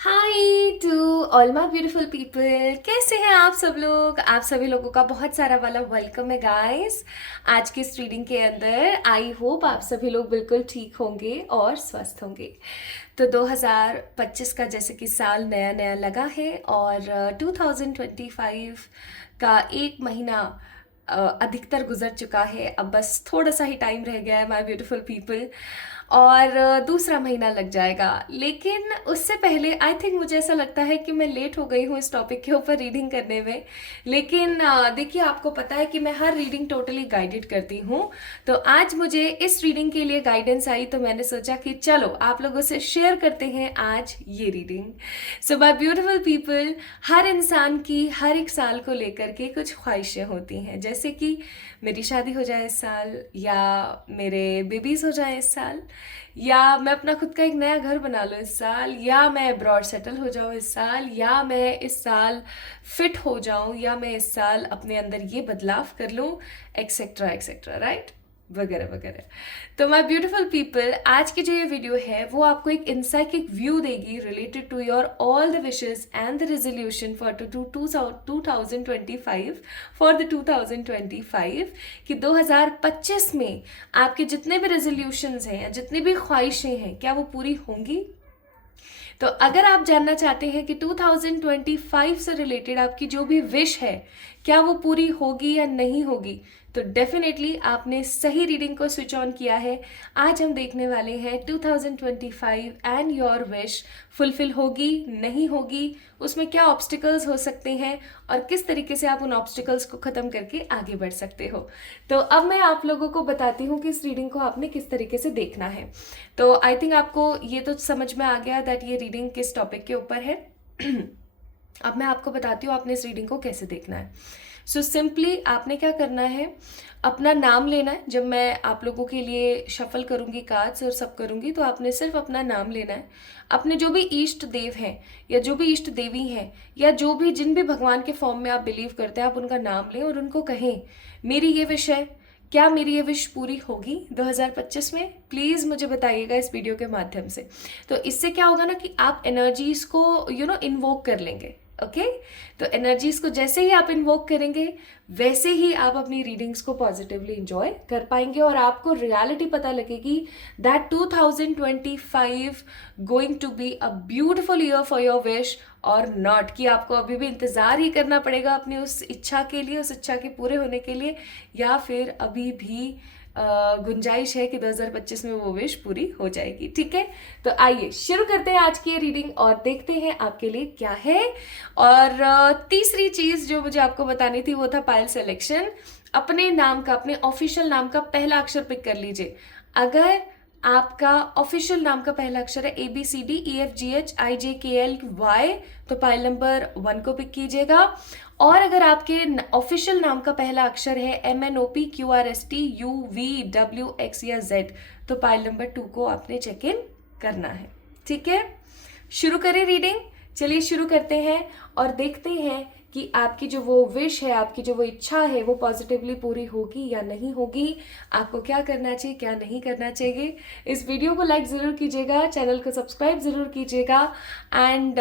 Hi to all my beautiful people. कैसे हैं आप सब लोग? आप सभी लोगों का बहुत सारा वाला वेलकम है गाइस आज की इस रीडिंग के अंदर। आई होप आप सभी लोग बिल्कुल ठीक होंगे और स्वस्थ होंगे। तो 2025 का जैसे कि साल नया नया लगा है और 2025 का एक महीना अधिकतर गुजर चुका है। अब बस थोड़ा सा ही टाइम रह गया है माय ब्यूटीफुल पीपल और दूसरा महीना लग जाएगा। लेकिन उससे पहले आई थिंक मुझे ऐसा लगता है कि मैं लेट हो गई हूँ इस टॉपिक के ऊपर रीडिंग करने में। लेकिन देखिए, आपको पता है कि मैं हर रीडिंग टोटली गाइडेड करती हूँ। तो आज मुझे इस रीडिंग के लिए गाइडेंस आई तो मैंने सोचा कि चलो आप लोगों से शेयर करते हैं आज ये reading. So my beautiful people, हर इंसान की हर एक साल को लेकर के कुछ ख्वाहिशें होती हैं, जैसे कि मेरी शादी हो जाए इस साल, या मेरे बेबीज हो जाए इस साल, या मैं अपना खुद का एक नया घर बना लूँ इस साल, या मैं अब्रॉड सेटल हो जाऊँ इस साल, या मैं इस साल फिट हो जाऊँ, या मैं इस साल अपने अंदर ये बदलाव कर लूँ, एक्सेट्रा एक्सेट्रा, राइट, वगैरह वगैरह। तो माय ब्यूटीफुल पीपल, आज की जो ये वीडियो है वो आपको एक इनसाइकिक व्यू देगी related to your all the wishes and the resolution for 2025 for the 2025 कि 2025 में आपके जितने भी रेजोल्यूशंस हैं या जितनी भी ख्वाहिशें हैं क्या वो पूरी होंगी। तो अगर आप जानना चाहते हैं कि 2025 से रिलेटेड आपकी जो भी विश है क्या वो पूरी होगी या नहीं होगी, तो डेफिनेटली आपने सही रीडिंग को स्विच ऑन किया है। आज हम देखने वाले हैं 2025 एंड योर विश फुलफिल होगी नहीं होगी, उसमें क्या ऑब्स्टिकल्स हो सकते हैं और किस तरीके से आप उन ऑब्स्टिकल्स को ख़त्म करके आगे बढ़ सकते हो। तो अब मैं आप लोगों को बताती हूँ कि इस रीडिंग को आपने किस तरीके से देखना है। तो आई थिंक आपको ये तो समझ में आ गया दैट ये रीडिंग किस टॉपिक के ऊपर है। अब मैं आपको बताती हूँ आपने इस रीडिंग को कैसे देखना है। सो सिंपली आपने क्या करना है, अपना नाम लेना है। जब मैं आप लोगों के लिए शफल करूँगी कार्ड्स और सब करूँगी तो आपने सिर्फ अपना नाम लेना है। अपने जो भी इष्ट देव हैं या जो भी इष्ट देवी हैं या जो भी जिन भी भगवान के फॉर्म में आप बिलीव करते हैं, आप उनका नाम लें और उनको कहें मेरी ये विश है, क्या मेरी ये विश पूरी होगी 2025 में? प्लीज़ मुझे बताइएगा इस वीडियो के माध्यम से। तो इससे क्या होगा ना कि आप एनर्जीज को इन्वोक कर लेंगे। ओके, तो एनर्जीज को जैसे ही आप इन्वोक करेंगे वैसे ही आप अपनी रीडिंग्स को पॉजिटिवली इंजॉय कर पाएंगे और आपको रियलिटी पता लगेगी that 2025 going to be a beautiful year for your wish और नॉट, कि आपको अभी भी इंतज़ार ही करना पड़ेगा अपनी उस इच्छा के लिए, उस इच्छा के पूरे होने के लिए, या फिर अभी भी गुंजाइश है कि 2025 में वो विश पूरी हो जाएगी। ठीक है, तो आइए शुरू करते हैं आज की ये रीडिंग और देखते हैं आपके लिए क्या है। और तीसरी चीज जो मुझे आपको बतानी थी वो था पायल सिलेक्शन। अपने नाम का, अपने ऑफिशियल नाम का पहला अक्षर पिक कर लीजिए। अगर आपका ऑफिशियल नाम का पहला अक्षर है ABCDEFGHIJKLY तो पाइल नंबर 1 को पिक कीजिएगा। और अगर आपके ऑफिशियल नाम का पहला अक्षर है MNOPQRSTUVWX या Z तो पाइल नंबर 2 को आपने चेक इन करना है। ठीक है, शुरू करें रीडिंग। चलिए शुरू करते हैं और देखते हैं कि आपकी जो वो विश है, आपकी जो वो इच्छा है वो पॉजिटिवली पूरी होगी या नहीं होगी। आपको क्या करना चाहिए, क्या नहीं करना चाहिए। इस वीडियो को लाइक ज़रूर कीजिएगा, चैनल को सब्सक्राइब ज़रूर कीजिएगा एंड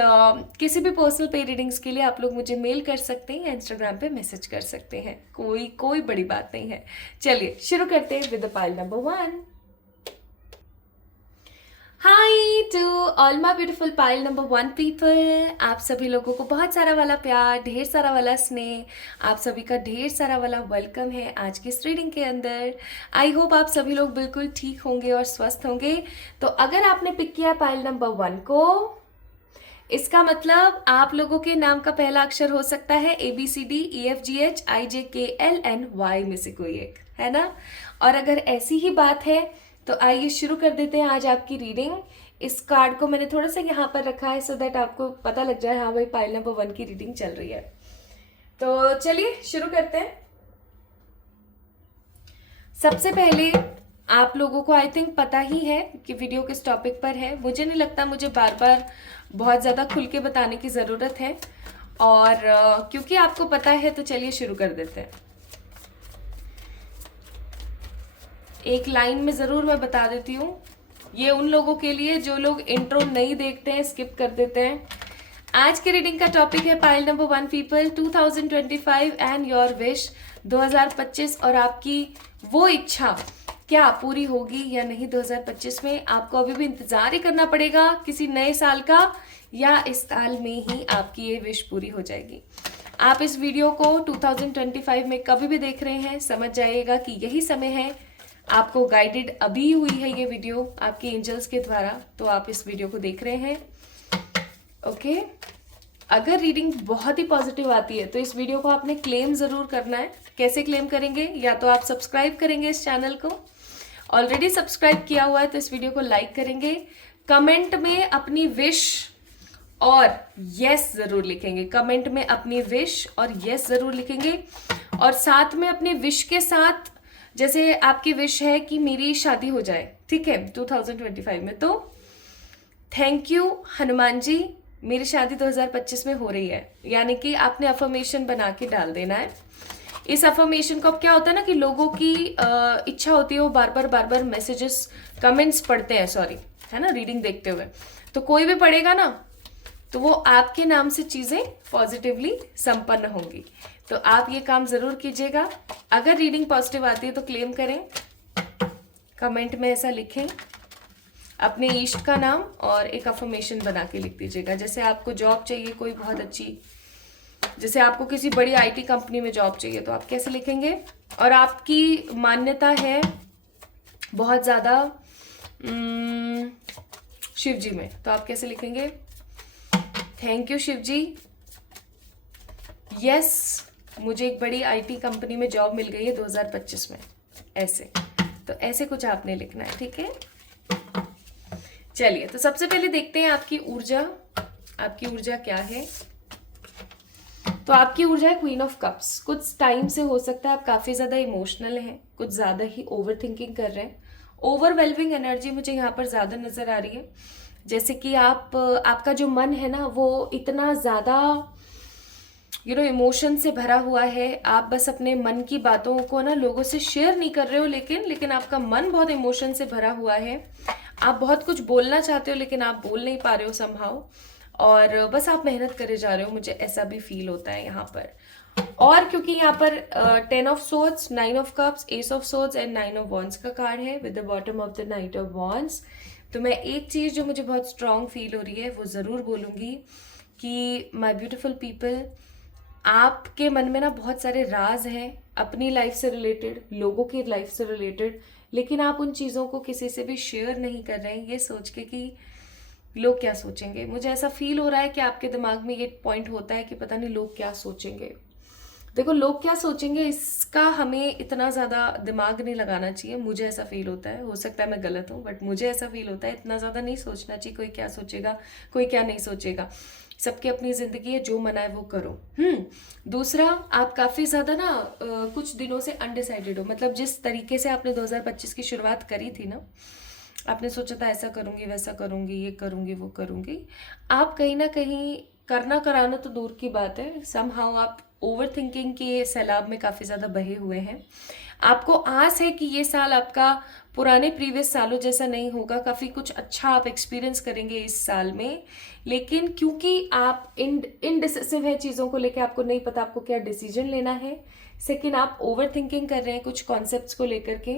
किसी भी पर्सनल पे रीडिंग्स के लिए आप लोग मुझे मेल कर सकते हैं या इंस्टाग्राम पे मैसेज कर सकते हैं। कोई बड़ी बात नहीं है। चलिए शुरू करते हैं with pile number 1। Hi to all my beautiful pile number 1 people. आप सभी लोगों को बहुत सारा वाला प्यार, ढेर सारा वाला स्नेह, आप सभी का ढेर सारा वाला वेलकम है आज की इस रीडिंग के अंदर। आई होप आप सभी लोग बिल्कुल ठीक होंगे और स्वस्थ होंगे। तो अगर आपने पिक किया पाइल नंबर 1 को, इसका मतलब आप लोगों के नाम का पहला अक्षर हो सकता है ABCDEFGHIJKLNY में से कोई एक, है ना। और अगर ऐसी ही बात है तो आइए शुरू कर देते हैं आज आपकी रीडिंग। इस कार्ड को मैंने थोड़ा सा यहाँ पर रखा है सो दैट आपको पता लग जाए हाँ भाई पाइल नंबर 1 की रीडिंग चल रही है। तो चलिए शुरू करते हैं। सबसे पहले आप लोगों को आई थिंक पता ही है कि वीडियो किस टॉपिक पर है। मुझे नहीं लगता मुझे बार बार बहुत ज़्यादा खुल के बताने की ज़रूरत है और क्योंकि आपको पता है तो चलिए शुरू कर देते हैं। एक लाइन में ज़रूर मैं बता देती हूँ, ये उन लोगों के लिए जो लोग इंट्रो नहीं देखते हैं, स्किप कर देते हैं। आज के रीडिंग का टॉपिक है pile number 1 people 2025 and your wish 2025, और आपकी वो इच्छा क्या पूरी होगी या नहीं 2025 में। आपको अभी भी इंतजार ही करना पड़ेगा किसी नए साल का, या इस साल में ही आपकी ये विश पूरी हो जाएगी। आप इस वीडियो को 2025 में कभी भी देख रहे हैं, समझ जाइएगा कि यही समय है। आपको गाइडेड अभी हुई है ये वीडियो आपके एंजल्स के द्वारा, तो आप इस वीडियो को देख रहे हैं। ओके, अगर रीडिंग बहुत ही पॉजिटिव आती है तो इस वीडियो को आपने क्लेम ज़रूर करना है। कैसे क्लेम करेंगे? या तो आप सब्सक्राइब करेंगे इस चैनल को, ऑलरेडी सब्सक्राइब किया हुआ है तो इस वीडियो को लाइक करेंगे, कमेंट में अपनी विश और यस ज़रूर लिखेंगे। कमेंट में अपनी विश और यस ज़रूर लिखेंगे, और साथ में अपने विश के साथ, जैसे आपकी विश है कि मेरी शादी हो जाए, ठीक है, 2025 में, तो थैंक यू हनुमान जी, मेरी शादी 2025 में हो रही है। यानी कि आपने अफर्मेशन बना के डाल देना है। इस अफर्मेशन को अब क्या होता है ना कि लोगों की इच्छा होती है वो बार बार मैसेजेस कमेंट्स पढ़ते हैं, सॉरी, है ना, रीडिंग देखते हुए, तो कोई भी पढ़ेगा ना तो वो आपके नाम से चीज़ें पॉजिटिवली संपन्न होंगी। तो आप ये काम ज़रूर कीजिएगा। अगर रीडिंग पॉजिटिव आती है तो क्लेम करें, कमेंट में ऐसा लिखें, अपने इष्ट का नाम और एक अफर्मेशन बना के लिख दीजिएगा। जैसे आपको जॉब चाहिए कोई बहुत अच्छी, जैसे आपको किसी बड़ी आईटी कंपनी में जॉब चाहिए तो आप कैसे लिखेंगे, और आपकी मान्यता है बहुत ज़्यादा शिव जी में, तो आप कैसे लिखेंगे? Thank you Shiv ji, yes मुझे एक बड़ी आईटी कंपनी में जॉब मिल गई है 2025 में, ऐसे। तो ऐसे कुछ आपने लिखना है, ठीक है। चलिए, तो सबसे पहले देखते हैं आपकी ऊर्जा। आपकी ऊर्जा क्या है? तो आपकी ऊर्जा है क्वीन ऑफ कप्स। कुछ टाइम से हो सकता है आप काफ़ी ज़्यादा इमोशनल हैं, कुछ ज़्यादा ही ओवर थिंकिंग कर रहे हैं। ओवरवेलमिंग एनर्जी मुझे यहाँ पर ज़्यादा नज़र आ रही है। जैसे कि आपका जो मन है ना वो इतना ज़्यादा इमोशन से भरा हुआ है। आप बस अपने मन की बातों को ना लोगों से शेयर नहीं कर रहे हो, लेकिन आपका मन बहुत इमोशन से भरा हुआ है। आप बहुत कुछ बोलना चाहते हो लेकिन आप बोल नहीं पा रहे हो समहाउ, और बस आप मेहनत करे जा रहे हो, मुझे ऐसा भी फील होता है यहाँ पर। और क्योंकि यहाँ पर 10 of swords, 9 of cups, S of swords and 9 of wands का कार्ड है with the bottom of the night of wands, तो मैं एक चीज़ जो मुझे बहुत स्ट्रांग फील हो रही है वो ज़रूर बोलूँगी कि माय ब्यूटीफुल पीपल, आपके मन में ना बहुत सारे राज हैं अपनी लाइफ से रिलेटेड, लोगों की लाइफ से रिलेटेड, लेकिन आप उन चीज़ों को किसी से भी शेयर नहीं कर रहे हैं, ये सोच के कि लोग क्या सोचेंगे। मुझे ऐसा फील हो रहा है कि आपके दिमाग में ये पॉइंट होता है कि पता नहीं लोग क्या सोचेंगे। देखो, लोग क्या सोचेंगे इसका हमें इतना ज़्यादा दिमाग नहीं लगाना चाहिए, मुझे ऐसा फील होता है। हो सकता है मैं गलत हूँ, बट मुझे ऐसा फील होता है इतना ज़्यादा नहीं सोचना चाहिए कोई क्या सोचेगा, कोई क्या नहीं सोचेगा। सबकी अपनी ज़िंदगी है, जो मना है वो करो। दूसरा, आप काफ़ी ज़्यादा ना कुछ दिनों से अनडिसाइडेड हो, मतलब जिस तरीके से आपने 2025 की शुरुआत करी थी ना, आपने सोचा था ऐसा करूँगी, वैसा करूँगी, ये करूँगी, वो करूँगी, आप कहीं ना कहीं करना कराना तो दूर की बात है, समहाउ आप ओवर थिंकिंग के सैलाब में काफ़ी ज़्यादा बहे हुए हैं। आपको आस है कि ये साल आपका पुराने प्रीवियस सालों जैसा नहीं होगा, काफ़ी कुछ अच्छा आप एक्सपीरियंस करेंगे इस साल में, लेकिन क्योंकि आप इनडिसिसिव है चीज़ों को लेकर, आपको नहीं पता आपको क्या डिसीजन लेना है। सेकेंड, आप ओवर थिंकिंग कर रहे हैं कुछ कॉन्सेप्ट्स को लेकर के।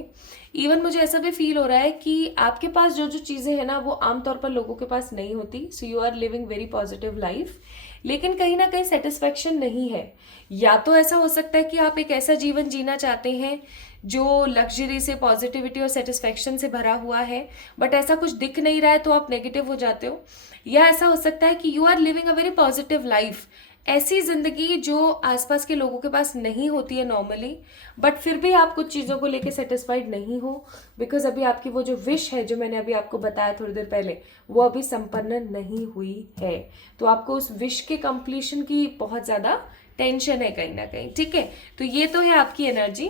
इवन मुझे ऐसा भी फील हो रहा है कि आपके पास जो जो चीज़ें हैं ना वो आमतौर पर लोगों के पास नहीं होती। So you are living very positive life, लेकिन कहीं ना कहीं सेटिस्फैक्शन नहीं है। या तो ऐसा हो सकता है कि आप एक ऐसा जीवन जीना चाहते हैं जो लग्जरी से, पॉजिटिविटी और सेटिस्फैक्शन से भरा हुआ है, बट ऐसा कुछ दिख नहीं रहा है तो आप नेगेटिव हो जाते हो। या ऐसा हो सकता है कि you are living a very positive life, ऐसी जिंदगी जो आसपास के लोगों के पास नहीं होती है नॉर्मली, बट फिर भी आप कुछ चीज़ों को लेके सेटिस्फाइड नहीं हो, बिकॉज अभी आपकी वो जो विश है जो मैंने अभी आपको बताया थोड़ी देर पहले, वो अभी संपन्न नहीं हुई है। तो आपको उस विश के कंप्लीशन की बहुत ज़्यादा टेंशन है कहीं ना कहीं, ठीक है। तो ये तो है आपकी एनर्जी।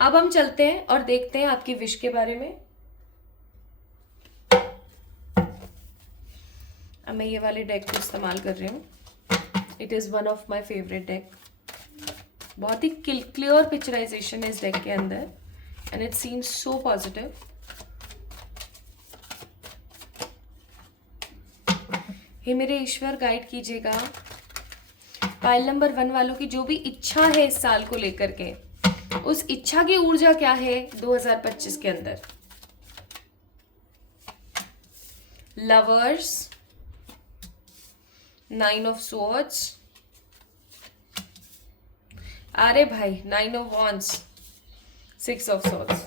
अब हम चलते हैं और देखते हैं आपकी विश के बारे में। अब मैं ये वाले डेक को इस्तेमाल कर रही हूँ। It is one of my favourite deck. बहुत ही क्लियर पिक्चराइजेशन है इस डेक के अंदर and it seems so positive. हे मेरे ईश्वर गाइड कीजिएगा पाइल नंबर 1 वालों की जो भी इच्छा है इस साल को लेकर के, उस इच्छा की ऊर्जा क्या है 2025 के अंदर। लवर्स, 9 ऑफ स्वॉर्ड्स, अरे भाई 9 of wands, 6 of swords,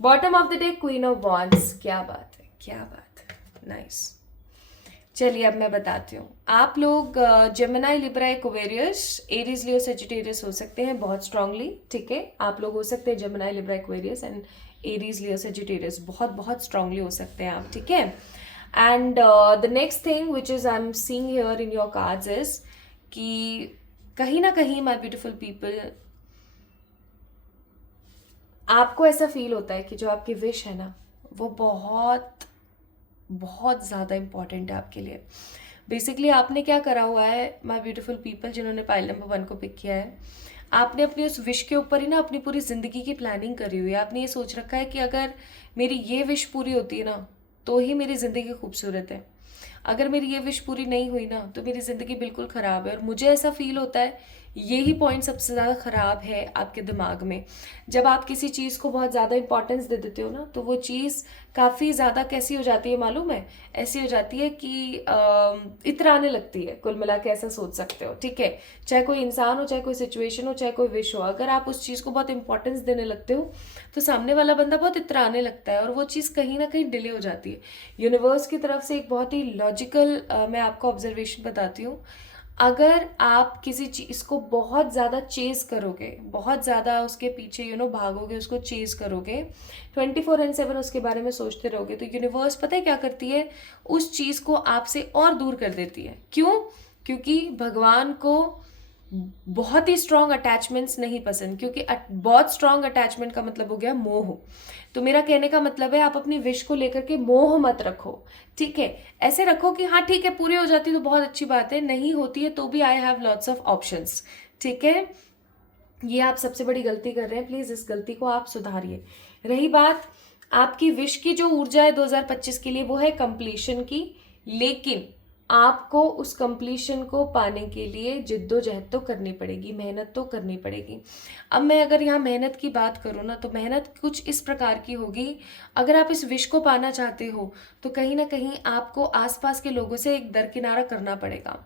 bottom of the day queen of wands. क्या बात है, क्या बात है, नाइस। चलिए अब मैं बताती हूँ। आप लोग जेमिनाई, लिब्रा, एक्वेरियस, एरीज, लियो, सेजिटेरियस हो सकते हैं बहुत स्ट्रांगली, ठीक है। आप लोग हो सकते हैं Gemini, Libra, Aquarius and Aries, Leo, Sagittarius, बहुत बहुत स्ट्रांगली हो सकते हैं आप, ठीक है। And the next thing which is I am seeing here in your cards is कि कहीं ना कहीं माय ब्यूटीफुल पीपल, आपको ऐसा फील होता है कि जो आपकी विश है ना वो बहुत बहुत ज़्यादा इम्पॉर्टेंट है आपके लिए। बेसिकली आपने क्या करा हुआ है माय ब्यूटीफुल पीपल जिन्होंने पाइल नंबर 1 को पिक किया है, आपने अपनी उस विश के ऊपर ही ना अपनी पूरी ज़िंदगी की प्लानिंग करी हुई है। आपने ये सोच रखा है कि अगर मेरी ये विश पूरी होती है ना तो ही मेरी ज़िंदगी खूबसूरत है, अगर मेरी ये विश पूरी नहीं हुई ना तो मेरी ज़िंदगी बिल्कुल ख़राब है। और मुझे ऐसा फील होता है यही पॉइंट सबसे ज़्यादा ख़राब है आपके दिमाग में। जब आप किसी चीज़ को बहुत ज़्यादा इंपॉर्टेंस दे देते हो ना तो वो चीज़ काफ़ी ज़्यादा कैसी हो जाती है मालूम है, ऐसी हो जाती है कि इतराने लगती है। कुल मिला के ऐसा सोच सकते हो, ठीक है। चाहे कोई इंसान हो, चाहे कोई सिचुएशन हो, चाहे कोई विश हो, अगर आप उस चीज़ को बहुत इंपॉर्टेंस देने लगते हो तो सामने वाला बंदा बहुत इतराने लगता है और वो चीज़ कहीं ना कहीं डिले हो जाती है। यूनिवर्स की तरफ से एक बहुत ही लॉजिकल मैं आपको ऑब्जर्वेशन बताती हूँ। अगर आप किसी चीज़ को बहुत ज़्यादा चेज़ करोगे, बहुत ज़्यादा उसके पीछे भागोगे, उसको चेज़ करोगे, 24/7 उसके बारे में सोचते रहोगे, तो यूनिवर्स पता है क्या करती है, उस चीज़ को आपसे और दूर कर देती है। क्यों? क्योंकि भगवान को बहुत ही स्ट्रॉन्ग अटैचमेंट्स नहीं पसंद, क्योंकि बहुत स्ट्रॉन्ग अटैचमेंट का मतलब हो गया मोह। तो मेरा कहने का मतलब है आप अपनी विश को लेकर के मोह मत रखो, ठीक है। ऐसे रखो कि हाँ ठीक है पूरी हो जाती तो बहुत अच्छी बात है, नहीं होती है तो भी I have lots of options, ठीक है। ये आप सबसे बड़ी गलती कर रहे हैं, प्लीज इस गलती को आप सुधारिए। रही बात आपकी विश की जो ऊर्जा है 2025 के लिए वो है कंप्लीशन की, लेकिन आपको उस कंप्लीशन को पाने के लिए जिद्दोजहद तो करनी पड़ेगी, मेहनत तो करनी पड़ेगी। अब मैं अगर यहाँ मेहनत की बात करूँ ना तो मेहनत कुछ इस प्रकार की होगी, अगर आप इस विश को पाना चाहते हो तो कहीं ना कहीं आपको आसपास के लोगों से एक दरकिनारा करना पड़ेगा।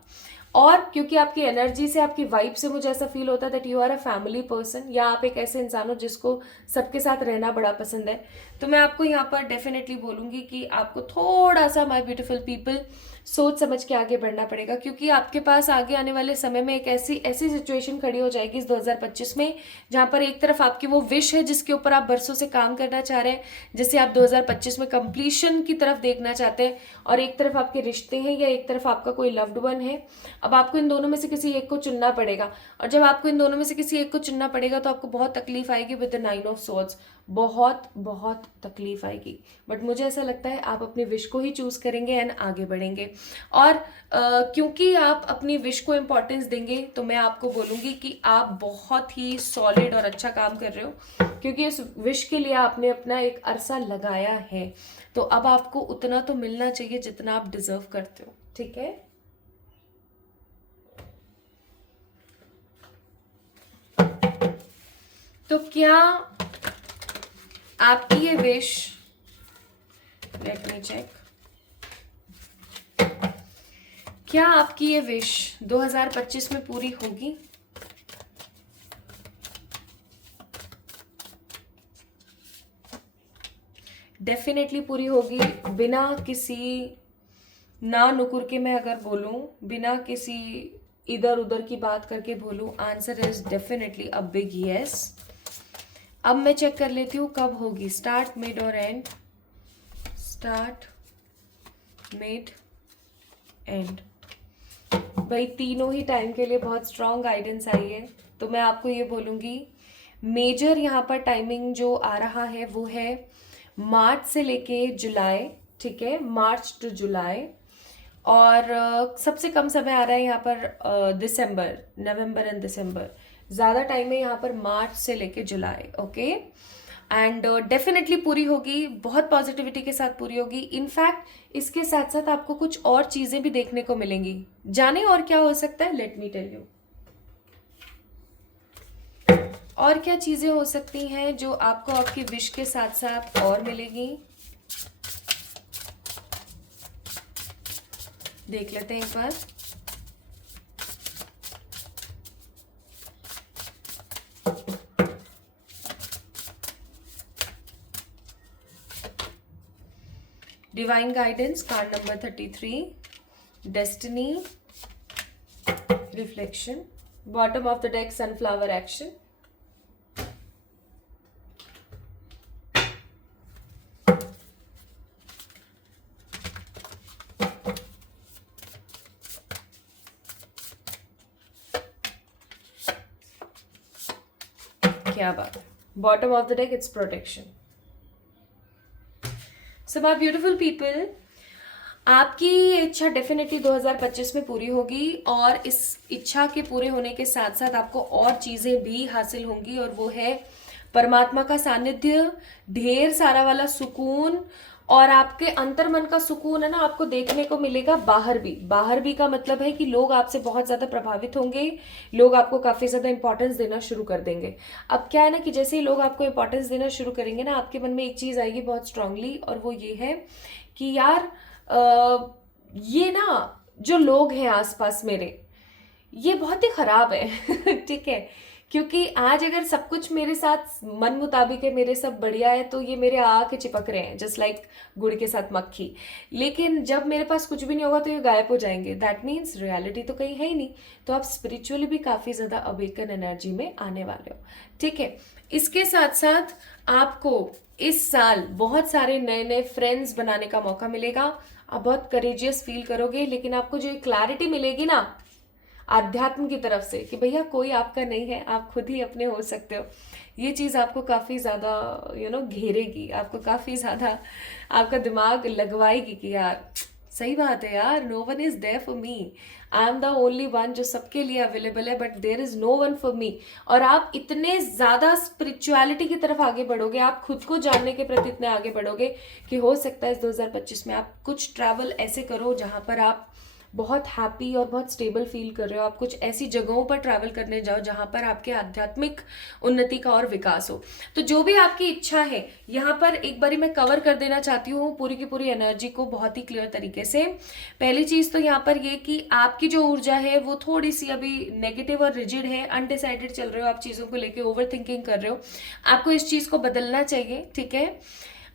और क्योंकि आपकी एनर्जी से, आपकी वाइब से मुझे ऐसा फील होता है that you are a family person, या आप एक ऐसे इंसान हो जिसको सबके साथ रहना बड़ा पसंद है, तो मैं आपको यहाँ पर डेफिनेटली बोलूँगी कि आपको थोड़ा सा माय ब्यूटीफुल पीपल सोच समझ के आगे बढ़ना पड़ेगा, क्योंकि आपके पास आगे आने वाले समय में एक ऐसी ऐसी सिचुएशन खड़ी हो जाएगी इस 2025 में, जहाँ पर एक तरफ आपकी वो विश है जिसके ऊपर आप बरसों से काम करना चाह रहे हैं, जिसे आप 2025 में कंप्लीशन की तरफ देखना चाहते हैं, और एक तरफ आपके रिश्ते हैं या एक तरफ आपका कोई लव्ड वन है। अब आपको इन दोनों में से किसी एक को चुनना पड़ेगा, और जब आपको इन दोनों में से किसी एक को चुनना पड़ेगा तो आपको बहुत तकलीफ आएगी विद द 9 ऑफ स्वॉर्ड्स, बहुत बहुत तकलीफ आएगी। बट मुझे ऐसा लगता है आप अपनी विश को ही चूज करेंगे एंड आगे बढ़ेंगे। और क्योंकि आप अपनी विश को इम्पोर्टेंस देंगे तो मैं आपको बोलूँगी कि आप बहुत ही सॉलिड और अच्छा काम कर रहे हो, क्योंकि इस विश के लिए आपने अपना एक अरसा लगाया है, तो अब आपको उतना तो मिलना चाहिए जितना आप डिजर्व करते हो, ठीक है। तो क्या आपकी ये विश, लेट मी चेक, क्या आपकी ये विश 2025 में पूरी होगी? डेफिनेटली पूरी होगी, बिना किसी ना नुकुर के मैं अगर बोलूं, बिना किसी इधर उधर की बात करके बोलूं, answer is definitely a big yes. अब मैं चेक कर लेती हूँ कब होगी, स्टार्ट, मिड और एंड, स्टार्ट, मिड, एंड। भाई तीनों ही टाइम के लिए बहुत स्ट्रॉन्ग गाइडेंस आई है, तो मैं आपको ये बोलूँगी मेजर यहाँ पर टाइमिंग जो आ रहा है वो है मार्च से लेके जुलाई, ठीक है, मार्च टू जुलाई। और सबसे कम समय आ रहा है यहाँ पर दिसंबर, नवंबर एंड दिसंबर। ज़्यादा टाइम है यहाँ पर मार्च से लेके जुलाई, ओके। एंड डेफिनेटली पूरी होगी, बहुत पॉजिटिविटी के साथ पूरी होगी। इनफैक्ट इसके साथ साथ आपको कुछ और चीजें भी देखने को मिलेंगी। जाने और क्या हो सकता है, लेट मी टेल यू। और क्या चीजें हो सकती हैं जो आपको आपकी विश के साथ साथ और मिलेगी, देख लेते हैं एक बार। Divine guidance card number 33, destiny, reflection, bottom of the deck sunflower action, क्या बात है, bottom of the deck it's protection. So my beautiful people, आपकी इच्छा डेफिनेटली 2025 में पूरी होगी और इस इच्छा के पूरे होने के साथ साथ आपको और चीजें भी हासिल होंगी, और वो है परमात्मा का सानिध्य, ढेर सारा वाला सुकून, और आपके अंतर मन का सुकून है ना, आपको देखने को मिलेगा बाहर भी। बाहर भी का मतलब है कि लोग आपसे बहुत ज्यादा प्रभावित होंगे, लोग आपको काफी ज्यादा इंपॉर्टेंस देना शुरू कर देंगे। अब क्या है ना कि जैसे ही लोग आपको इंपॉर्टेंस देना शुरू करेंगे ना, आपके मन में एक चीज आएगी बहुत स्ट्रांगली, और वो ये है कि यार ये ना जो लोग हैं आसपास मेरे, ये बहुत ही खराब है ठीक है, क्योंकि आज अगर सब कुछ मेरे साथ मन मुताबिक है, मेरे सब बढ़िया है, तो ये मेरे आके चिपक रहे हैं जस्ट लाइक गुड़ के साथ मक्खी। लेकिन जब मेरे पास कुछ भी नहीं होगा तो ये गायब हो जाएंगे। दैट मीन्स रियलिटी तो कहीं है ही नहीं। तो आप स्पिरिचुअली भी काफी ज्यादा अवेकन एनर्जी में आने वाले हो, ठीक है। इसके साथ साथ आपको इस साल बहुत सारे नए नए फ्रेंड्स बनाने का मौका मिलेगा। आप बहुत करेजियस फील करोगे, लेकिन आपको जो क्लैरिटी मिलेगी ना आध्यात्म की तरफ से कि भैया कोई आपका नहीं है, आप खुद ही अपने हो सकते हो, ये चीज़ आपको काफ़ी ज़्यादा घेरेगी, आपको काफ़ी ज़्यादा आपका दिमाग लगवाएगी कि यार सही बात है यार, no one is there for me, I am the only one जो सबके लिए अवेलेबल है, but there is no one for me. और आप इतने ज़्यादा स्पिरिचुअलिटी की तरफ आगे बढ़ोगे, आप खुद को जानने के प्रति इतने आगे बढ़ोगे कि हो सकता है इस 2025 में आप कुछ ट्रैवल ऐसे करो जहाँ पर आप बहुत हैप्पी और बहुत स्टेबल फील कर रहे हो। आप कुछ ऐसी जगहों पर ट्रैवल करने जाओ जहां पर आपके आध्यात्मिक उन्नति का और विकास हो। तो जो भी आपकी इच्छा है, यहाँ पर एक बारी मैं कवर कर देना चाहती हूँ पूरी की पूरी एनर्जी को बहुत ही क्लियर तरीके से। पहली चीज तो यहाँ पर ये कि आपकी जो ऊर्जा है वो थोड़ी सी अभी नेगेटिव और रिजिड है, अनडिसाइडेड चल रहे हो, आप चीजों को लेके ओवर थिंकिंग कर रहे हो। आपको इस चीज को बदलना चाहिए, ठीक है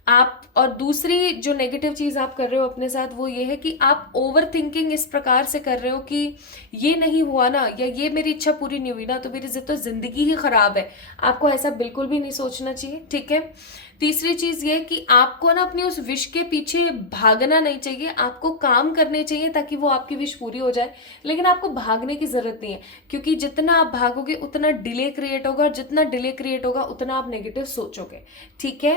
आप। और दूसरी जो नेगेटिव चीज आप कर रहे हो अपने साथ वो ये है कि आप ओवर थिंकिंग इस प्रकार से कर रहे हो कि ये नहीं हुआ ना, या ये मेरी इच्छा पूरी नहीं हुई ना तो मेरी तो जिंदगी ही खराब है। आपको ऐसा बिल्कुल भी नहीं सोचना चाहिए, ठीक है। तीसरी चीज ये कि आपको ना अपनी उस विश के पीछे भागना नहीं चाहिए, आपको काम करने चाहिए ताकि वो आपकी विश पूरी हो जाए। लेकिन आपको भागने की जरूरत नहीं है, क्योंकि जितना आप भागोगे उतना डिले क्रिएट होगा, और जितना डिले क्रिएट होगा उतना आप नेगेटिव सोचोगे, ठीक है।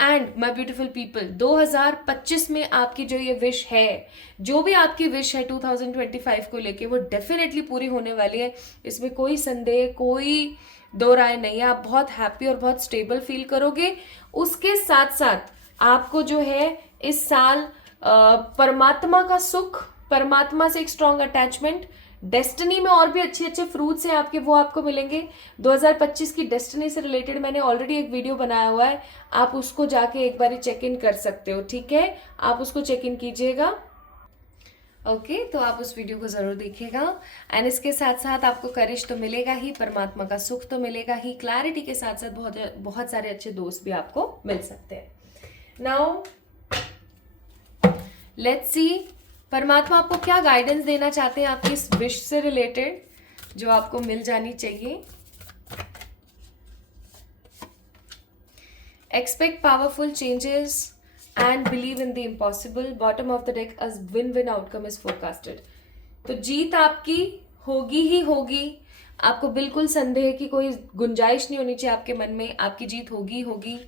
एंड माय ब्यूटीफुल पीपल, 2025 में आपकी जो ये विश है, जो भी आपकी विश है 2025 को लेके, वो डेफिनेटली पूरी होने वाली है। इसमें कोई संदेह, कोई दो राय नहीं है। आप बहुत हैप्पी और बहुत स्टेबल फील करोगे। उसके साथ साथ आपको जो है इस साल परमात्मा का सुख, परमात्मा से एक स्ट्रॉन्ग अटैचमेंट, डेस्टिनी में और भी अच्छे अच्छे फ्रूट्स हैं आपके, वो आपको मिलेंगे। 2025 की डेस्टिनी से रिलेटेड मैंने ऑलरेडी एक वीडियो बनाया हुआ है, आप उसको जाके एक बार चेक इन कर सकते हो, ठीक है। आप उसको चेक इन कीजिएगा, ओके तो आप उस वीडियो को जरूर देखिएगा। एंड इसके साथ साथ आपको करिश तो मिलेगा ही, परमात्मा का सुख तो मिलेगा ही, क्लैरिटी के साथ साथ बहुत बहुत सारे अच्छे दोस्त भी आपको मिल सकते हैं। नाउ लेट्स सी परमात्मा आपको क्या गाइडेंस देना चाहते हैं आपकी इस विश से रिलेटेड जो आपको मिल जानी चाहिए। Expect powerful changes and believe in the impossible. Bottom of the deck, a win-win outcome is forecasted. तो जीत आपकी होगी ही होगी, आपको बिल्कुल संदेह की कोई गुंजाइश नहीं होनी चाहिए आपके मन में, आपकी जीत होगी होगी।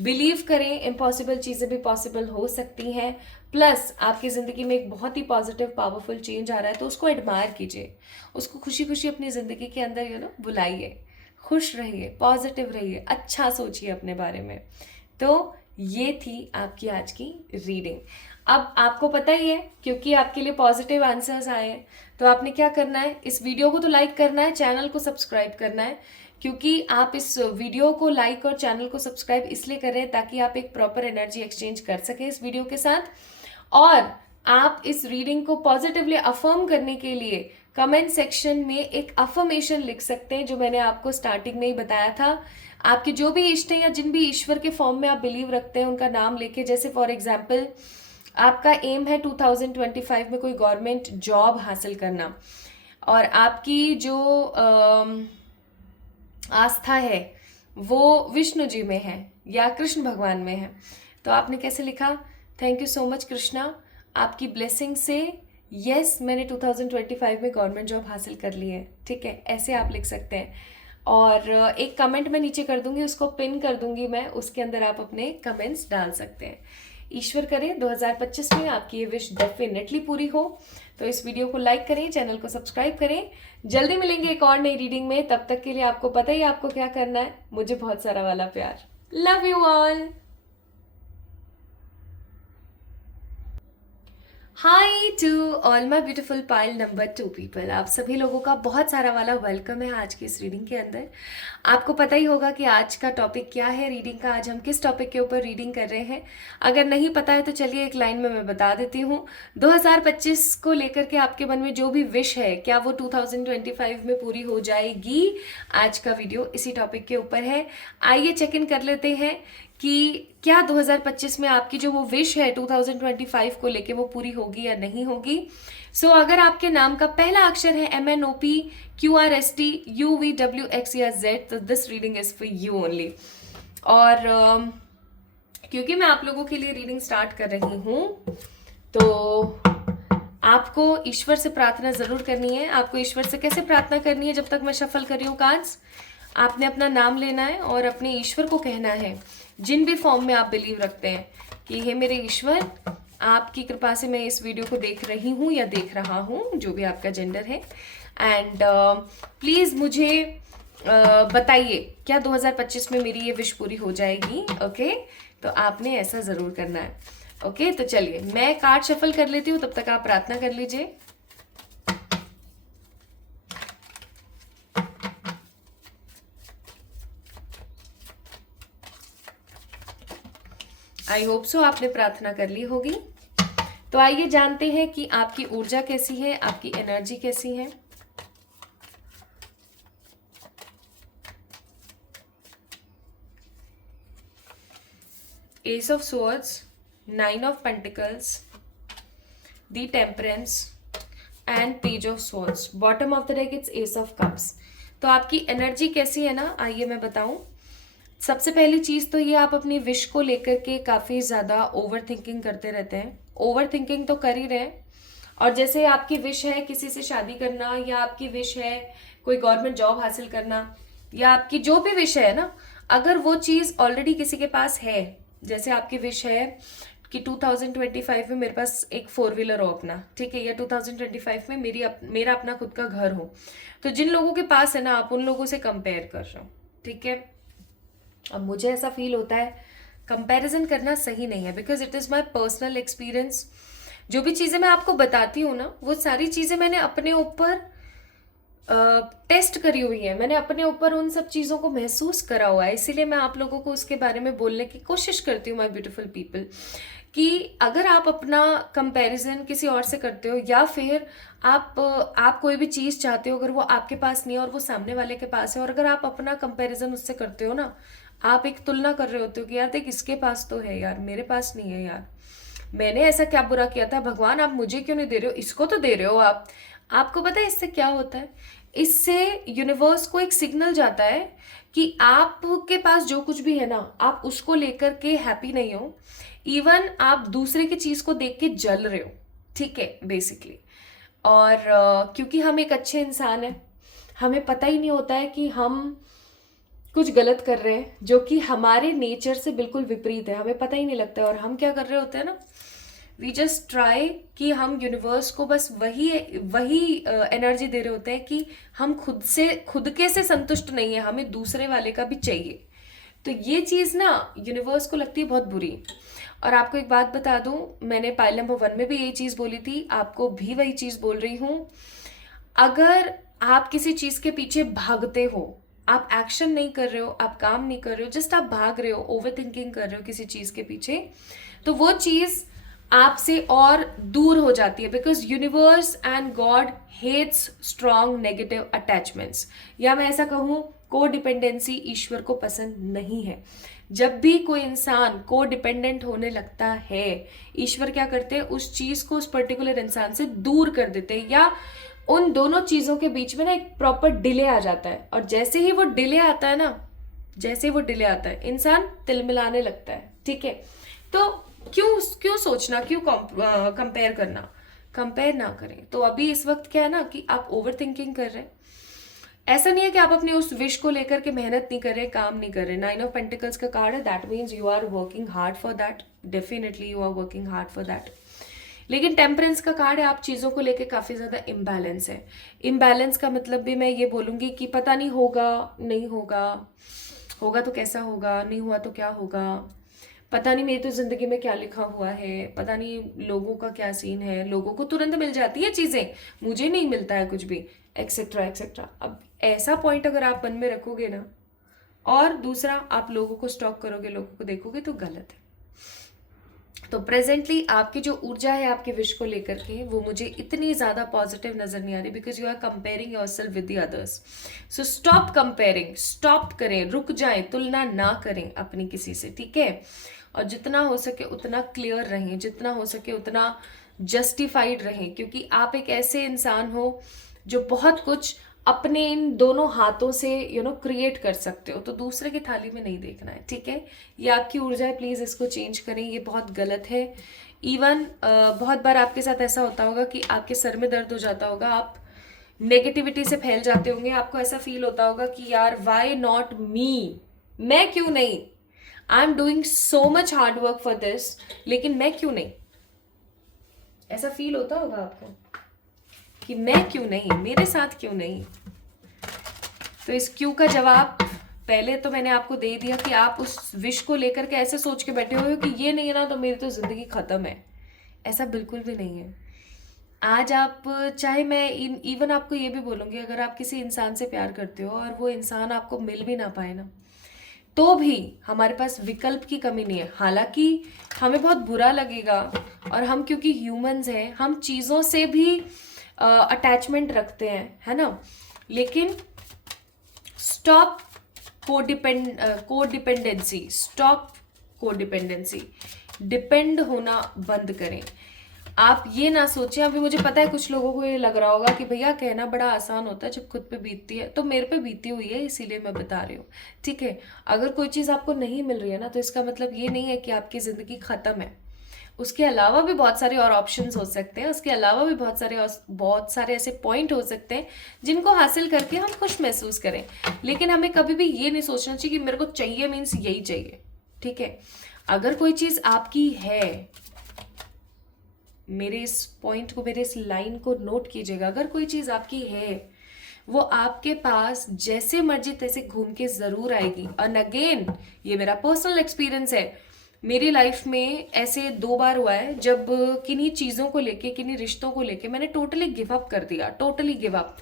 बिलीव करें, इम्पॉसिबल चीजें भी पॉसिबल हो सकती हैं। प्लस आपकी जिंदगी में एक बहुत ही पॉजिटिव पावरफुल चेंज आ रहा है, तो उसको एडमायर कीजिए, उसको खुशी खुशी अपनी जिंदगी के अंदर बुलाइए, खुश रहिए, पॉजिटिव रहिए, अच्छा सोचिए अपने बारे में। तो ये थी आपकी आज की रीडिंग। अब आपको पता ही है, क्योंकि आपके लिए पॉजिटिव आंसर्स आए हैं, तो आपने क्या करना है, इस वीडियो को तो लाइक करना है, चैनल को सब्सक्राइब करना है। क्योंकि आप इस वीडियो को लाइक और चैनल को सब्सक्राइब इसलिए कर रहे हैं ताकि आप एक प्रॉपर एनर्जी एक्सचेंज कर सकें इस वीडियो के साथ। और आप इस रीडिंग को पॉजिटिवली अफर्म करने के लिए कमेंट सेक्शन में एक अफर्मेशन लिख सकते हैं, जो मैंने आपको स्टार्टिंग में ही बताया था। आपके जो भी इष्ट हैं या जिन भी ईश्वर के फॉर्म में आप बिलीव रखते हैं उनका नाम लेके, जैसे फॉर एग्जाम्पल आपका एम है 2025 में कोई गवर्नमेंट जॉब हासिल करना, और आपकी जो आस्था है वो विष्णु जी में है या कृष्ण भगवान में है, तो आपने कैसे लिखा, thank you so much Krishna, आपकी ब्लेसिंग से यस मैंने 2025 में गवर्नमेंट जॉब हासिल कर ली है। ठीक है, ऐसे आप लिख सकते हैं। और एक कमेंट मैं नीचे कर दूंगी, उसको पिन कर दूंगी मैं, उसके अंदर आप अपने कमेंट्स डाल सकते हैं। ईश्वर करे 2025 में आपकी ये विश डेफिनेटली पूरी हो। तो इस वीडियो को लाइक करें, चैनल को सब्सक्राइब करें। जल्दी मिलेंगे एक और नई रीडिंग में, तब तक के लिए आपको पता ही आपको क्या करना है, मुझे बहुत सारा वाला प्यार। Love you all. Hi to all my beautiful pile number 2 people. आप सभी लोगों का बहुत सारा वाला वेलकम है आज की इस रीडिंग के अंदर। आपको पता ही होगा कि आज का टॉपिक क्या है रीडिंग का, आज हम किस टॉपिक के ऊपर रीडिंग कर रहे हैं। अगर नहीं पता है तो चलिए एक लाइन में मैं बता देती हूँ। 2025 को लेकर के आपके मन में जो भी विश है, क्या वो 2025 में पूरी हो जाएगी? आज का वीडियो इसी टॉपिक के ऊपर है। आइए चेक इन कर लेते हैं कि क्या 2025 में आपकी जो वो विश है 2025 को लेके वो पूरी होगी या नहीं होगी। सो अगर आपके नाम का पहला अक्षर है MNOPQRSTUVWX या Z, तो this reading is for you only. और क्योंकि मैं आप लोगों के लिए रीडिंग स्टार्ट कर रही हूँ, तो आपको ईश्वर से प्रार्थना जरूर करनी है। आपको ईश्वर से कैसे प्रार्थना करनी है, जब तक मैं शफल कर रही हूँ कार्ड्स, आपने अपना नाम लेना है और अपने ईश्वर को कहना है, जिन भी फॉर्म में आप बिलीव रखते हैं, कि हे मेरे ईश्वर, आपकी कृपा से मैं इस वीडियो को देख रही हूँ या देख रहा हूँ, जो भी आपका जेंडर है, एंड प्लीज़ मुझे बताइए क्या 2025 में मेरी ये विश पूरी हो जाएगी। ओके, तो आपने ऐसा ज़रूर करना है। ओके, तो चलिए मैं कार्ड शफल कर लेती हूँ, तब तक आप प्रार्थना कर लीजिए। आई होप सो आपने प्रार्थना कर ली होगी। तो आइए जानते हैं कि आपकी ऊर्जा कैसी है, आपकी एनर्जी कैसी है। S of swords, 9 of pentacles, the temperance and page of swords. Bottom of the deck it's S of cups. तो आपकी एनर्जी कैसी है ना, आइए मैं बताऊं। सबसे पहली चीज़ तो ये, आप अपनी विश को लेकर के काफ़ी ज़्यादा ओवर थिंकिंग करते रहते हैं। ओवर थिंकिंग तो कर ही रहे हैं, और जैसे आपकी विश है किसी से शादी करना, या आपकी विश है कोई गवर्नमेंट जॉब हासिल करना, या आपकी जो भी विश है ना, अगर वो चीज़ ऑलरेडी किसी के पास है, जैसे आपकी विश है कि 2025 में मेरे पास एक 4 व्हीलर हो अपना, ठीक है, या 2025 में मेरा अपना खुद का घर हो, तो जिन लोगों के पास है ना, आप उन लोगों से कंपेयर कर रहे हो। ठीक है, अब मुझे ऐसा फील होता है कंपैरिजन करना सही नहीं है, because it is my personal experience. जो भी चीज़ें मैं आपको बताती हूँ ना, वो सारी चीज़ें मैंने अपने ऊपर टेस्ट करी हुई है, मैंने अपने ऊपर उन सब चीज़ों को महसूस करा हुआ है, इसीलिए मैं आप लोगों को उसके बारे में बोलने की कोशिश करती हूँ, माय ब्यूटीफुल पीपल, कि अगर आप अपना कंपैरिजन किसी और से करते हो, या फिर आप कोई भी चीज़ चाहते हो, अगर वो आपके पास नहीं है और वो सामने वाले के पास है, और अगर आप अपना कंपैरिजन उससे करते हो ना, आप एक तुलना कर रहे होते हो कि यार देख, इसके पास तो है यार, मेरे पास नहीं है यार, मैंने ऐसा क्या बुरा किया था, भगवान आप मुझे क्यों नहीं दे रहे हो, इसको तो दे रहे हो आप। आपको पता है इससे क्या होता है? इससे यूनिवर्स को एक सिग्नल जाता है कि आपके पास जो कुछ भी है ना, आप उसको लेकर के हैप्पी नहीं हो, इवन आप दूसरे की चीज़ को देख के जल रहे हो। ठीक है, बेसिकली। और क्योंकि हम एक अच्छे इंसान हैं, हमें पता ही नहीं होता है कि हम कुछ गलत कर रहे हैं, जो कि हमारे नेचर से बिल्कुल विपरीत है, हमें पता ही नहीं लगता है। और हम क्या कर रहे होते हैं ना, वी जस्ट ट्राई कि हम यूनिवर्स को बस वही वही एनर्जी दे रहे होते हैं कि हम खुद के से संतुष्ट नहीं है, हमें दूसरे वाले का भी चाहिए। तो ये चीज़ ना यूनिवर्स को लगती है बहुत बुरी। और आपको एक बात बता दूं, मैंने पाइल नंबर 1 में भी यही चीज़ बोली थी, आपको भी वही चीज़ बोल रही हूँ। अगर आप किसी चीज़ के पीछे भागते हो, आप एक्शन नहीं कर रहे हो, आप काम नहीं कर रहे हो, जस्ट आप भाग रहे हो, ओवर थिंकिंग कर रहे हो किसी चीज़ के पीछे, तो वो चीज़ आपसे और दूर हो जाती है। Because universe and God hates strong negative attachments, या मैं ऐसा कहूँ को डिपेंडेंसी ईश्वर को पसंद नहीं है। जब भी कोई इंसान को डिपेंडेंट होने लगता है, ईश्वर क्या करते हैं, उस चीज को उस पर्टिकुलर इंसान से दूर कर देते हैं, या उन दोनों चीजों के बीच में ना एक प्रॉपर डिले आ जाता है। और जैसे ही वो डिले आता है ना, जैसे ही वो डिले आता है, इंसान तिलमिलाने लगता है। ठीक है, तो क्यों क्यों सोचना, क्यों कंपेयर करना, कंपेयर ना करें। तो अभी इस वक्त क्या है ना कि आप ओवर थिंकिंग कर रहे हैं। ऐसा नहीं है कि आप अपनी उस विश को लेकर के मेहनत नहीं कर रहे, काम नहीं कर रहे। 9 ऑफ पेंटिकल्स का कार्ड है, that means you are working hard for that, definitely you are working hard for that. लेकिन टेम्परेंस का कार्ड है, आप चीज़ों को लेकर काफ़ी ज़्यादा इम्बैलेंस है। इम्बैलेंस का मतलब भी मैं ये बोलूँगी कि पता नहीं होगा, नहीं होगा, होगा तो कैसा होगा, नहीं हुआ तो क्या होगा, पता नहीं मेरी तो ज़िंदगी में क्या लिखा हुआ है, पता नहीं लोगों का क्या सीन है, लोगों को तुरंत मिल जाती है चीज़ें, मुझे नहीं मिलता है कुछ भी, एक्सेट्रा एक्सेट्रा। अब ऐसा पॉइंट अगर आप मन में रखोगे ना, और दूसरा आप लोगों को स्टॉक करोगे, लोगों को देखोगे, तो गलत है। तो प्रेजेंटली आपकी जो ऊर्जा है आपके विश को लेकर के, वो मुझे इतनी ज़्यादा पॉजिटिव नज़र नहीं आ रही, because you are comparing yourself with the others. So stop comparing, stop करें, रुक जाएं, तुलना ना करें अपनी किसी से। ठीक है, और जितना हो सके उतना क्लियर रहें, जितना हो सके उतना जस्टिफाइड रहें, क्योंकि आप एक ऐसे इंसान हो जो बहुत कुछ अपने इन दोनों हाथों से क्रिएट कर सकते हो। तो दूसरे की थाली में नहीं देखना है। ठीक है, ये आपकी ऊर्जा है, प्लीज़ इसको चेंज करें, ये बहुत गलत है। इवन बहुत बार आपके साथ ऐसा होता होगा कि आपके सर में दर्द हो जाता होगा, आप नेगेटिविटी से फैल जाते होंगे, आपको ऐसा फील होता होगा कि यार वाई नॉट मी, मैं क्यों नहीं, I am doing so much hard work for this, लेकिन मैं क्यों नहीं, ऐसा फील होता होगा आपको कि मैं क्यों नहीं, मेरे साथ क्यों नहीं। तो इस क्यों का जवाब पहले तो मैंने आपको दे दिया कि आप उस विश को लेकर के ऐसे सोच के बैठे हुए हो कि ये नहीं है ना तो मेरी तो जिंदगी खत्म है। ऐसा बिल्कुल भी नहीं है। आज आप चाहे मैं इवन आपको ये भी बोलूँगी, अगर आप किसी इंसान से प्यार करते हो और वो इंसान आपको मिल भी ना पाए ना, तो भी हमारे पास विकल्प की कमी नहीं है। हालांकि हमें बहुत बुरा लगेगा, और हम क्योंकि ह्यूमंस हैं, हम चीज़ों से भी अटैचमेंट रखते हैं, है ना। लेकिन stop codependency, stop codependency, depend होना बंद करें। आप ये ना सोचें, अभी मुझे पता है कुछ लोगों को ये लग रहा होगा कि भैया कहना बड़ा आसान होता है जब खुद पे बीतती है, तो मेरे पे बीती हुई है इसीलिए मैं बता रही हूँ। ठीक है, अगर कोई चीज़ आपको नहीं मिल रही है ना, तो इसका मतलब ये नहीं है कि आपकी ज़िंदगी ख़त्म है। उसके अलावा भी बहुत सारे और ऑप्शंस हो सकते हैं, उसके अलावा भी बहुत सारे ऐसे पॉइंट हो सकते हैं जिनको हासिल करके हम खुश महसूस करें। लेकिन हमें कभी भी ये नहीं सोचना चाहिए कि मेरे को चाहिए मीन्स यही चाहिए। ठीक है, अगर कोई चीज़ आपकी है, मेरे इस पॉइंट को, मेरे इस लाइन को नोट कीजिएगा, अगर कोई चीज़ आपकी है, वो आपके पास जैसे मर्जी तैसे घूम के ज़रूर आएगी। और अगेन ये मेरा पर्सनल एक्सपीरियंस है, मेरी लाइफ में ऐसे 2 बार हुआ है जब किन्हीं चीज़ों को लेके, किन्हीं रिश्तों को लेके मैंने टोटली गिव अप कर दिया, टोटली गिव अप,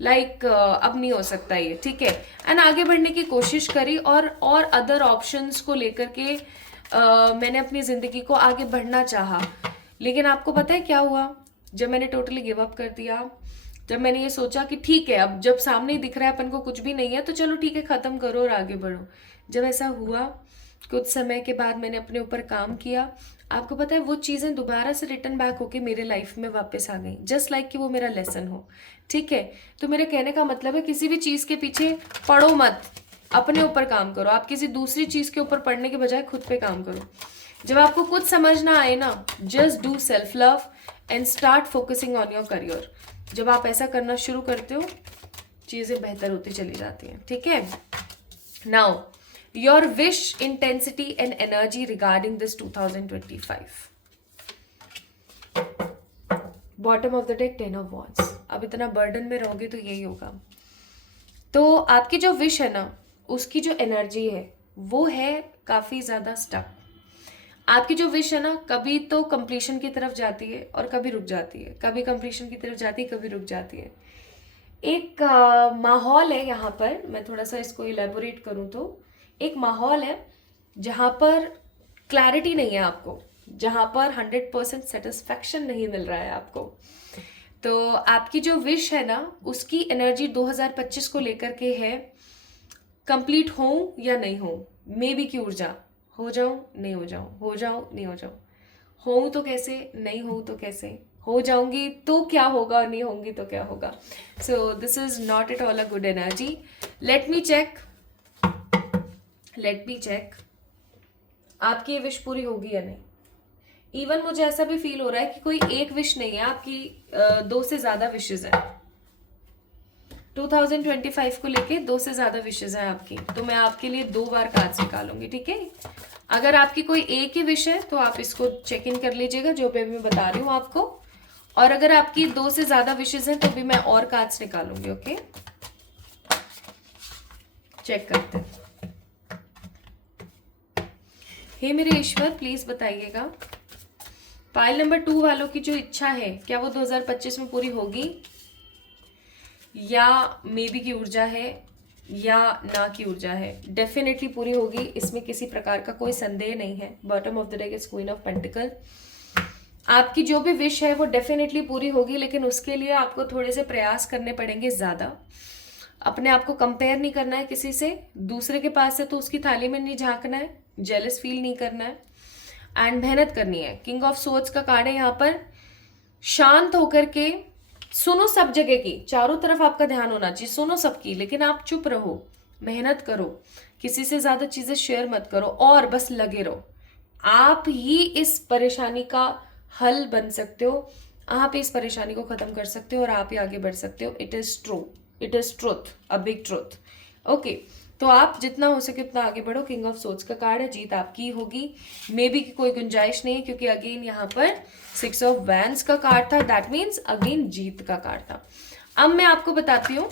लाइक अब नहीं हो सकता ये। ठीक है, एंड आगे बढ़ने की कोशिश करी और अदर ऑप्शंस को लेकर के मैंने अपनी ज़िंदगी को आगे बढ़ना चाहा। लेकिन आपको पता है क्या हुआ, जब मैंने टोटली गिव अप कर दिया, जब मैंने ये सोचा कि ठीक है अब जब सामने ही दिख रहा है अपन को कुछ भी नहीं है, तो चलो ठीक है ख़त्म करो और आगे बढ़ो। जब ऐसा हुआ, कुछ समय के बाद मैंने अपने ऊपर काम किया, आपको पता है वो चीज़ें दोबारा से रिटर्न बैक होके मेरे लाइफ में वापस आ गई, जस्ट लाइक कि वो मेरा लेसन हो। ठीक है, तो मेरे कहने का मतलब है किसी भी चीज़ के पीछे पड़ो मत, अपने ऊपर काम करो। आप किसी दूसरी चीज़ के ऊपर पढ़ने के बजाय खुद पे काम करो। जब आपको कुछ समझ ना आए ना, just do self love and start focusing on your career. जब आप ऐसा करना शुरू करते हो, चीज़ें बेहतर होती चली जाती हैं। ठीक है, now your wish, intensity and energy regarding this 2025। Bottom of the deck 10 of wands. अब इतना बर्डन में रहोगे तो यही होगा। तो आपकी जो विश है ना, उसकी जो एनर्जी है वो है काफ़ी ज़्यादा स्टक। आपकी जो विश है ना, कभी तो कंप्लीशन की तरफ जाती है और कभी रुक जाती है, कभी कंप्लीशन की तरफ जाती है, कभी रुक जाती है। एक माहौल है यहाँ पर, मैं थोड़ा सा इसको इलेबोरेट करूँ तो एक माहौल है जहाँ पर क्लैरिटी नहीं है आपको, जहाँ पर 100% सेटिस्फैक्शन नहीं मिल रहा है आपको। तो आपकी जो विश है ना, उसकी एनर्जी 2025 को लेकर के है, कंप्लीट हो या नहीं हो, मे बी की ऊर्जा, हो जाऊं नहीं हो जाऊं, हो जाऊं नहीं हो जाऊं, हो तो कैसे, नहीं हो तो कैसे, हो जाऊंगी तो क्या होगा और नहीं होंगी तो क्या होगा। So this is not at all a good energy. Let me check आपकी ये विश पूरी होगी या नहीं। इवन मुझे ऐसा भी फील हो रहा है कि कोई एक विश नहीं है आपकी, 2 से ज्यादा विशेज है। 2025 को लेके 2 से ज्यादा विशेज हैं आपकी। तो मैं आपके लिए 2 बार कार्ड्स निकालूंगी, ठीक है। अगर आपकी कोई एक ही विश है तो आप इसको चेक इन कर लीजिएगा, जो भी मैं बता रही हूँ आपको। और अगर आपकी 2 से ज्यादा विशेज हैं तो भी मैं और कार्ड्स निकालूंगी, ओके। चेक करते हैं। हे मेरे ईश्वर, प्लीज बताइएगा पाइल नंबर 2 वालों की जो इच्छा है, क्या वो 2025 में पूरी होगी, या मे बी की ऊर्जा है या ना की ऊर्जा है। डेफिनेटली पूरी होगी, इसमें किसी प्रकार का कोई संदेह नहीं है। Bottom of the deck is queen of pentacle. आपकी जो भी विश है वो डेफिनेटली पूरी होगी, लेकिन उसके लिए आपको थोड़े से प्रयास करने पड़ेंगे ज़्यादा। अपने आप को कंपेयर नहीं करना है किसी से, दूसरे के पास है तो उसकी थाली में नहीं झांकना है, जेलस फील नहीं करना है, एंड मेहनत करनी है। किंग ऑफ सोर्ड्स का कार्ड है यहाँ पर। शांत होकर के सुनो सब जगह की, चारों तरफ आपका ध्यान होना चाहिए, सुनो सबकी, लेकिन आप चुप रहो, मेहनत करो, किसी से ज्यादा चीजें शेयर मत करो और बस लगे रहो। आप ही इस परेशानी का हल बन सकते हो, आप इस परेशानी को खत्म कर सकते हो और आप ही आगे बढ़ सकते हो। It is true, it is truth, a big truth, okay. तो आप जितना हो सके उतना आगे बढ़ो। किंग ऑफ सोर्ड्स का कार्ड है, जीत आपकी होगी। मे बी की कोई गुंजाइश नहीं है, क्योंकि अगेन यहाँ पर 6 ऑफ वैंड्स का कार्ड था, दैट मीन्स अगेन जीत का कार्ड था। अब मैं आपको बताती हूँ,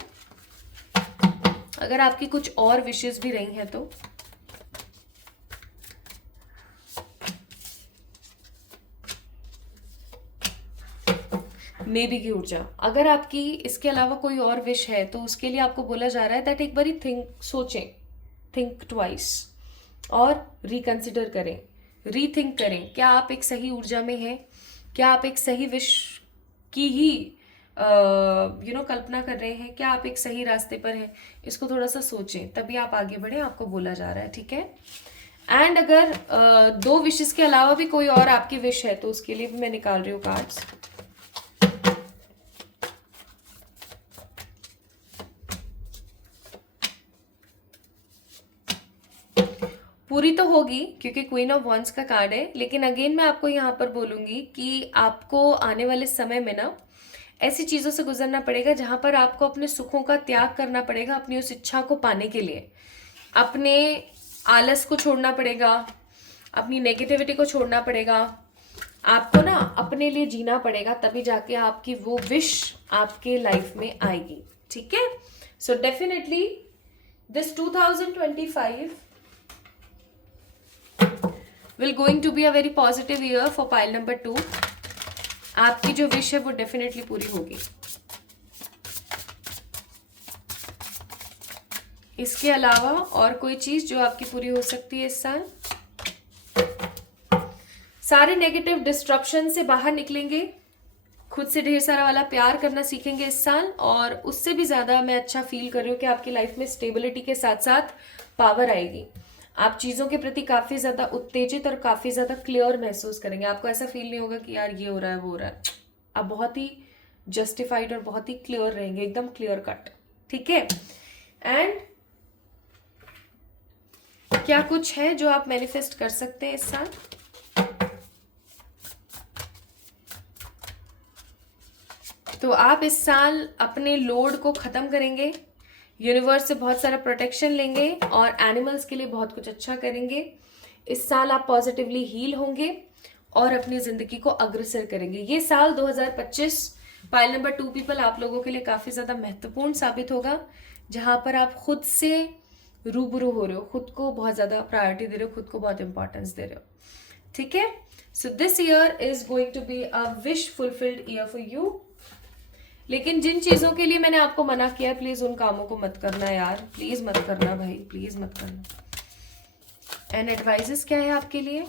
अगर आपकी कुछ और विशेष भी रही हैं तो मे बी की ऊर्जा। अगर आपकी इसके अलावा कोई और विश है तो उसके लिए आपको बोला जा रहा है दैट एक बारी सोचें, थिंक ट्वाइस, और रिकंसिडर करें, रीथिंक करें। क्या आप एक सही ऊर्जा में हैं, क्या आप एक सही विश की ही कल्पना कर रहे हैं, क्या आप एक सही रास्ते पर हैं, इसको थोड़ा सा सोचें, तभी आप आगे बढ़ें, आपको बोला जा रहा है, ठीक है। एंड अगर 2 विशेस के अलावा भी कोई और आपकी विश है तो उसके लिए भी मैं निकाल रही हूँ कार्ड्स। पूरी तो होगी क्योंकि क्वीन ऑफ वॉन्ड्स का कार्ड है, लेकिन अगेन मैं आपको यहाँ पर बोलूंगी कि आपको आने वाले समय में ना ऐसी चीज़ों से गुजरना पड़ेगा जहाँ पर आपको अपने सुखों का त्याग करना पड़ेगा अपनी उस इच्छा को पाने के लिए। अपने आलस को छोड़ना पड़ेगा, अपनी नेगेटिविटी को छोड़ना पड़ेगा, आपको ना अपने लिए जीना पड़ेगा, तभी जाके आपकी वो विश आपके लाइफ में आएगी, ठीक है। So definitely this 2025 will going to be a very positive year for pile number 2। आपकी जो विश है वो डेफिनेटली पूरी होगी। इसके अलावा और कोई चीज जो आपकी पूरी हो सकती है इस साल, सारे नेगेटिव डिस्ट्रप्शन से बाहर निकलेंगे, खुद से ढेर सारा वाला प्यार करना सीखेंगे इस साल, और उससे भी ज्यादा मैं अच्छा फील कर रही हूँ कि आपकी लाइफ में स्टेबिलिटी के साथ साथ पावर आएगी। आप चीज़ों के प्रति काफ़ी ज़्यादा उत्तेजित और काफ़ी ज़्यादा क्लियर महसूस करेंगे। आपको ऐसा फील नहीं होगा कि यार ये हो रहा है वो हो रहा है, आप बहुत ही जस्टिफाइड और बहुत ही क्लियर रहेंगे, एकदम क्लियर कट, ठीक है। एंड क्या कुछ है जो आप मैनिफेस्ट कर सकते हैं इस साल? तो आप इस साल अपने लोड को ख़त्म करेंगे, यूनिवर्स से बहुत सारा प्रोटेक्शन लेंगे और एनिमल्स के लिए बहुत कुछ अच्छा करेंगे। इस साल आप पॉजिटिवली हील होंगे और अपनी ज़िंदगी को अग्रसर करेंगे। ये साल 2025 पाइल नंबर 2 पीपल आप लोगों के लिए काफ़ी ज़्यादा महत्वपूर्ण साबित होगा, जहाँ पर आप खुद से रूबरू हो रहे हो, खुद को बहुत ज़्यादा प्रायोरिटी दे रहे हो, खुद को बहुत इंपॉर्टेंस दे रहे हो। ठीक है, so this year is going to be a wish fulfilled year for you. लेकिन जिन चीज़ों के लिए मैंने आपको मना किया है, प्लीज़ उन कामों को मत करना यार, प्लीज़ मत करना भाई, प्लीज़ मत करना। एंड एडवाइजेस क्या है आपके लिए?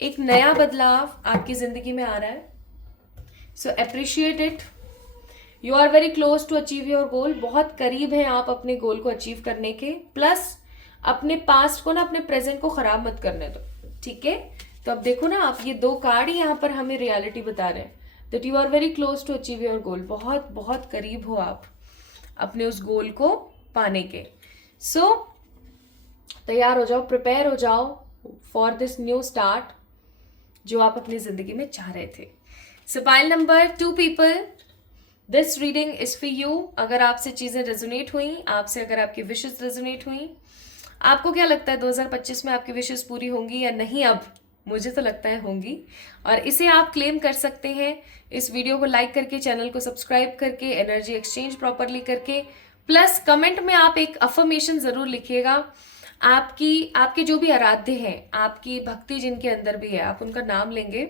एक नया बदलाव आपकी ज़िंदगी में आ रहा है, so appreciate it. You are very close to achieve your goal, बहुत करीब हैं आप अपने गोल को अचीव करने के। प्लस अपने पास्ट को ना, अपने प्रेजेंट को खराब मत करने दो, ठीक है? तो अब देखो ना, आप ये 2 कार्ड ही यहाँ पर हमें रियलिटी बता रहे हैं that you are very close to achieve your goal. बहुत बहुत करीब हो आप अपने उस गोल को पाने के। सो तैयार हो जाओ, प्रिपेयर हो जाओ फॉर दिस न्यू स्टार्ट जो आप अपनी जिंदगी में चाह रहे थे। सो pile number 2 people, this reading is for you. अगर आपसे चीज़ें रेजोनेट हुई, आपसे अगर आपकी विशेस रेजोनेट हुई, आपको क्या लगता है 2025 में आपकी विशेस पूरी होंगी या नहीं? अब मुझे तो लगता है होंगी, और इसे आप क्लेम कर सकते हैं इस वीडियो को लाइक करके, चैनल को सब्सक्राइब करके, एनर्जी एक्सचेंज प्रॉपरली करके। प्लस कमेंट में आप एक अफर्मेशन ज़रूर लिखिएगा। आपके जो भी आराध्य हैं, आपकी भक्ति जिनके अंदर भी है, आप उनका नाम लेंगे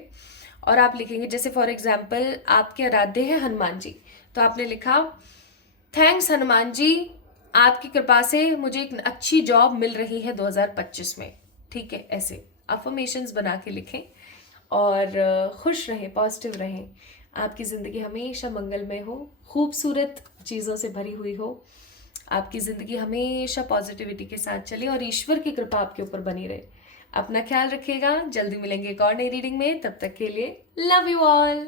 और आप लिखेंगे, जैसे फॉर एग्जाम्पल आपके आराध्य हैं हनुमान जी, तो आपने लिखा थैंक्स हनुमान जी, आपकी कृपा से मुझे एक अच्छी जॉब मिल रही है 2025 में। ठीक है, ऐसे अफर्मेशंस बना के लिखें और खुश रहें, पॉजिटिव रहें। आपकी ज़िंदगी हमेशा मंगलमय हो, खूबसूरत चीज़ों से भरी हुई हो, आपकी ज़िंदगी हमेशा पॉजिटिविटी के साथ चले और ईश्वर की कृपा आपके ऊपर बनी रहे। अपना ख्याल रखिएगा, जल्दी मिलेंगे एक और नई रीडिंग में। तब तक के लिए लव यू ऑल।